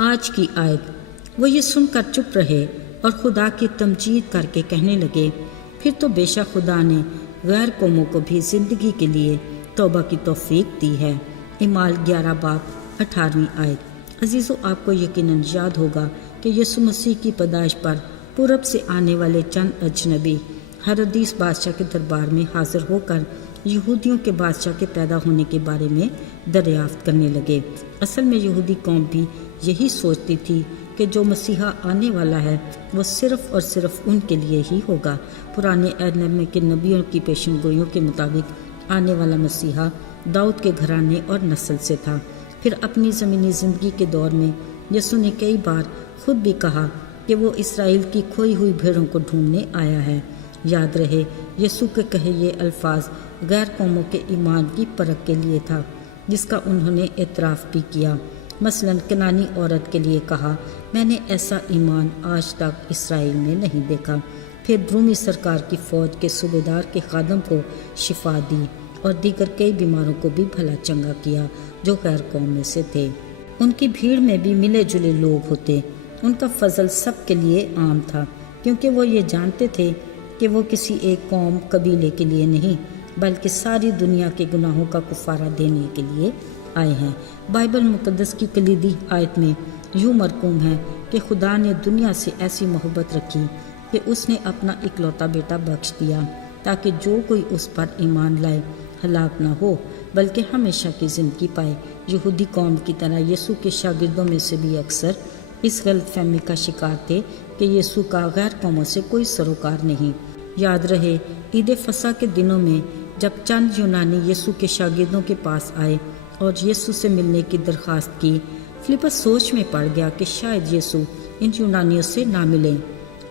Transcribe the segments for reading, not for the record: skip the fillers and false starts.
آج کی آیت۔ وہ یہ سن کر چپ رہے اور خدا کی تمجید کر کے کہنے لگے، پھر تو بے شک خدا نے غیر قوموں کو بھی زندگی کے لیے توبہ کی توفیق دی ہے۔ اعمال 11 باب 18 آیت۔ عزیزو، آپ کو یقیناً یاد ہوگا کہ یسوع مسیح کی پیدائش پر پورب سے آنے والے چند اجنبی ہیرودیس بادشاہ کے دربار میں حاضر ہو کر یہودیوں کے بادشاہ کے پیدا ہونے کے بارے میں دریافت کرنے لگے۔ اصل میں یہودی قوم بھی یہی سوچتی تھی کہ جو مسیحا آنے والا ہے وہ صرف اور صرف ان کے لیے ہی ہوگا۔ پرانے عہد نامے کے نبیوں کی پیشن گوئیوں کے مطابق آنے والا مسیحا داؤد کے گھرانے اور نسل سے تھا۔ پھر اپنی زمینی زندگی کے دور میں یسوع نے کئی بار خود بھی کہا کہ وہ اسرائیل کی کھوئی ہوئی بھیڑوں کو ڈھونڈنے آیا ہے۔ یاد رہے، یسوع کے کہے یہ الفاظ غیر قوموں کے ایمان کی پرکھ کے لیے تھا، جس کا انہوں نے اعتراف بھی کیا۔ مثلاً کنانی عورت کے لیے کہا، میں نے ایسا ایمان آج تک اسرائیل میں نہیں دیکھا۔ پھر رومی سرکار کی فوج کے صوبیدار کے خادم کو شفا دی اور دیگر کئی بیماروں کو بھی بھلا چنگا کیا جو غیر قوم میں سے تھے۔ ان کی بھیڑ میں بھی ملے جلے لوگ ہوتے۔ ان کا فضل سب کے لیے عام تھا، کیونکہ وہ یہ جانتے تھے کہ وہ کسی ایک قوم قبیلے کے لیے نہیں بلکہ ساری دنیا کے گناہوں کا کفارہ دینے کے لیے آئے ہیں۔ بائبل مقدس کی کلیدی آیت میں یوں مرقوم ہے کہ خدا نے دنیا سے ایسی محبت رکھی کہ اس نے اپنا اکلوتا بیٹا بخش دیا تاکہ جو کوئی اس پر ایمان لائے ہلاک نہ ہو بلکہ ہمیشہ کی زندگی پائے۔ یہودی قوم کی طرح یسوع کے شاگردوں میں سے بھی اکثر اس غلط فہمی کا شکار تھے کہ یسوع کا غیر قوموں سے کوئی سروکار نہیں۔ یاد رہے، عید فصح کے دنوں میں جب چند یونانی یسوع کے شاگردوں کے پاس آئے اور یسوع سے ملنے کی درخواست کی، فلپس سوچ میں پڑ گیا کہ شاید یسوع ان یونانیوں سے نہ ملیں،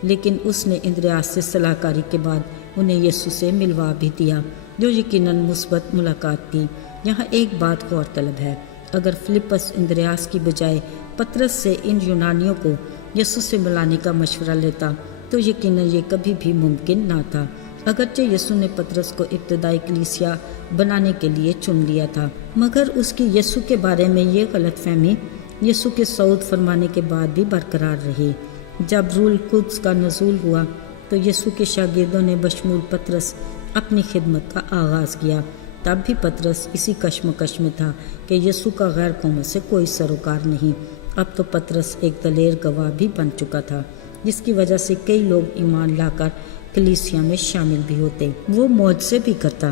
لیکن اس نے اندریاس سے صلاح کاری کے بعد انہیں یسوع سے ملوا بھی دیا، جو یقیناً مثبت ملاقات تھی۔ یہاں ایک بات غور طلب ہے، اگر فلپس اندریاس کی بجائے پطرس سے ان یونانیوں کو یسوع سے ملانے کا مشورہ لیتا تو یقیناً یہ کبھی بھی ممکن نہ تھا۔ اگرچہ یسوع نے پطرس کو ابتدائی کلیسیا بنانے کے لیے چن لیا تھا، مگر اس کی یسوع کے بارے میں یہ غلط فہمی یسوع کے صعود فرمانے کے بعد بھی برقرار رہی۔ جب روح القدس کا نزول ہوا تو یسوع کے شاگردوں نے بشمول پطرس اپنی خدمت کا آغاز کیا۔ تب بھی پطرس اسی کشمکش میں تھا کہ یسوع کا غیر قوموں سے کوئی سروکار نہیں۔ اب تو پطرس ایک دلیر گواہ بھی بن چکا تھا، جس کی وجہ سے کئی لوگ ایمان لا کر کلیسیا میں شامل بھی ہوتے، وہ معجزے بھی کرتا۔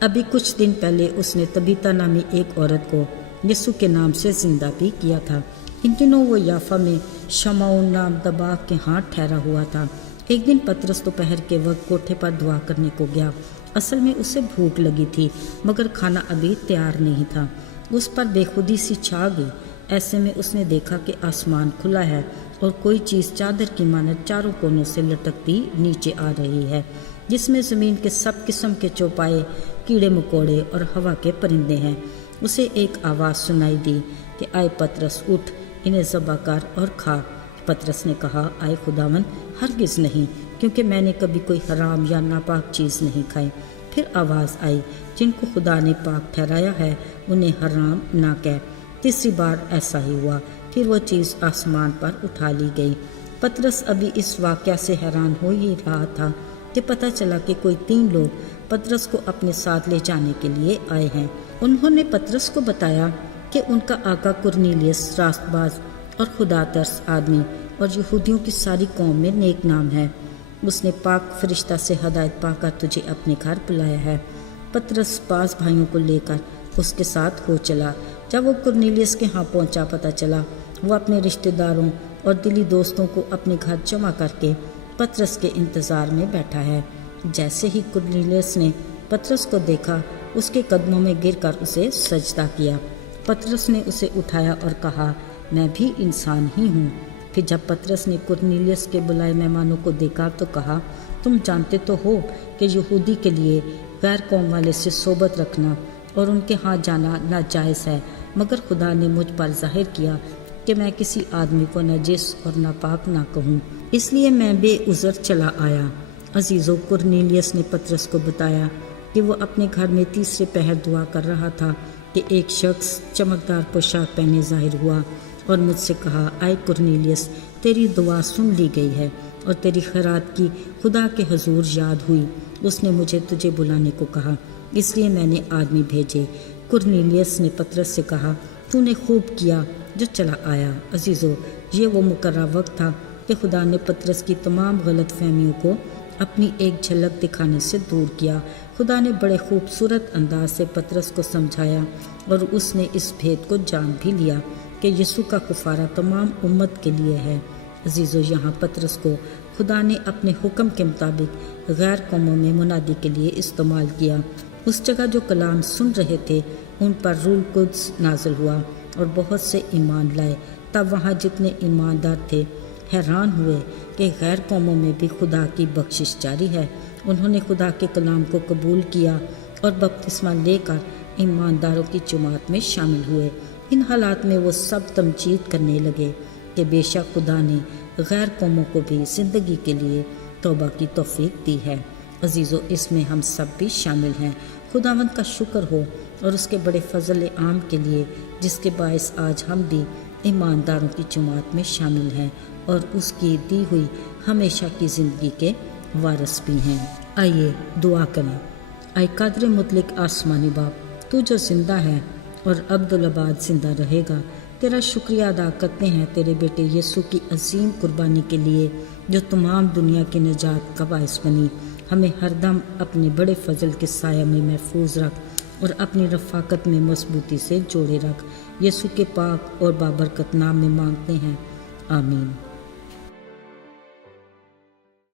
ابھی کچھ دن پہلے اس نے طبیطا نامی ایک عورت کو یسوع کے نام سے زندہ بھی کیا تھا۔ ان دنوں وہ یافا میں شمعون نام دباغ کے ہاں ٹھہرا ہوا تھا۔ ایک دن پطرس دوپہر کے وقت کوٹھے پر دعا کرنے کو گیا۔ اصل میں اسے بھوک لگی تھی، مگر کھانا ابھی تیار نہیں تھا۔ اس پر بے خودی سی چھا گئی۔ ایسے میں اس نے دیکھا کہ آسمان کھلا ہے اور کوئی چیز چادر کی مانند چاروں کونوں سے لٹکتی نیچے آ رہی ہے، جس میں زمین کے سب قسم کے چوپائے، کیڑے مکوڑے اور ہوا کے پرندے ہیں۔ اسے ایک آواز سنائی دی کہ آئے پطرس، اٹھ، انہیں ذبح کر اور کھا۔ پطرس نے کہا، آئے خداوند، ہرگز نہیں، کیونکہ میں نے کبھی کوئی حرام یا ناپاک چیز نہیں کھائی۔ پھر آواز آئی، جن کو خدا نے پاک ٹھہرایا ہے انہیں حرام نہ کہہ۔ تیسری بار ایسا ہی ہوا، پھر وہ چیز آسمان پر اٹھا لی گئی۔ پطرس ابھی اس واقعہ سے حیران ہو ہی رہا تھا کہ پتہ چلا کہ کوئی 3 لوگ پطرس کو اپنے ساتھ لے جانے کے لیے آئے ہیں۔ انہوں نے پطرس کو بتایا کہ ان کا آقا کرنیلیس راست باز اور خدا ترس آدمی اور یہودیوں کی ساری قوم میں نیک نام ہے۔ اس نے پاک فرشتہ سے ہدایت پا کر تجھے اپنے گھر بلایا ہے۔ پطرس باز بھائیوں کو لے کر اس کے ساتھ ہو چلا۔ جب وہ کرنیلیس کے ہاں پہنچا، پتہ چلا وہ اپنے رشتہ داروں اور دلی دوستوں کو اپنے گھر جمع کر کے پطرس کے انتظار میں بیٹھا ہے۔ جیسے ہی کرنیلیس نے پطرس کو دیکھا، اس کے قدموں میں گر کر اسے سجدہ کیا۔ پطرس نے اسے اٹھایا اور کہا، میں بھی انسان ہی ہوں۔ پھر جب پطرس نے کرنیلیس کے بلائے مہمانوں کو دیکھا تو کہا، تم جانتے تو ہو کہ یہودی کے لیے غیر قوم والے سے صحبت رکھنا اور ان کے ہاں جانا ناجائز ہے، مگر خدا نے مجھ پر ظاہر کیا کہ میں کسی آدمی کو نجس اور ناپاک نہ کہوں، اس لیے میں بے عذر چلا آیا۔ عزیزو، کرنیلیس نے پطرس کو بتایا کہ وہ اپنے گھر میں تیسرے پہر دعا کر رہا تھا کہ ایک شخص چمکدار پوشاک پہنے ظاہر ہوا اور مجھ سے کہا، اے کرنیلیس، تیری دعا سن لی گئی ہے اور تیری خیرات کی خدا کے حضور یاد ہوئی۔ اس نے مجھے تجھے بلانے کو کہا، اس لیے میں نے آدمی بھیجے۔ کرنیلیس نے پطرس سے کہا، تو نے خوب کیا جو چلا آیا۔ عزیزو، یہ وہ مقررہ وقت تھا کہ خدا نے پطرس کی تمام غلط فہمیوں کو اپنی ایک جھلک دکھانے سے دور کیا۔ خدا نے بڑے خوبصورت انداز سے پطرس کو سمجھایا اور اس نے اس بھید کو جان بھی لیا کہ یسوع کا کفارہ تمام امت کے لیے ہے۔ عزیزو، یہاں پطرس کو خدا نے اپنے حکم کے مطابق غیر قوموں میں منادی کے لیے استعمال کیا۔ اس جگہ جو کلام سن رہے تھے ان پر روح القدس نازل ہوا اور بہت سے ایمان لائے۔ تب وہاں جتنے ایماندار تھے حیران ہوئے کہ غیر قوموں میں بھی خدا کی بخشش جاری ہے۔ انہوں نے خدا کے کلام کو قبول کیا اور بپتسمہ لے کر ایمانداروں کی جماعت میں شامل ہوئے۔ ان حالات میں وہ سب تمجید کرنے لگے کہ بے شک خدا نے غیر قوموں کو بھی زندگی کے لیے توبہ کی توفیق دی ہے۔ عزیزو، اس میں ہم سب بھی شامل ہیں۔ خداوند کا شکر ہو اور اس کے بڑے فضل عام کے لیے جس کے باعث آج ہم بھی ایمانداروں کی جماعت میں شامل ہیں اور اس کی دی ہوئی ہمیشہ کی زندگی کے وارث بھی ہیں۔ آئیے دعا کریں۔ اے قادر مطلق آسمانی باپ، تو جو زندہ ہے اور ابدالآباد زندہ رہے گا، تیرا شکریہ ادا کرتے ہیں تیرے بیٹے یسوع کی عظیم قربانی کے لیے جو تمام دنیا کی نجات کا باعث بنی۔ ہمیں ہر دم اپنے بڑے فضل کے سایہ میں محفوظ رکھ اور اپنی رفاقت میں مضبوطی سے جوڑے رکھ۔ یسوع کے پاک اور بابرکت نام میں مانگتے ہیں، آمین۔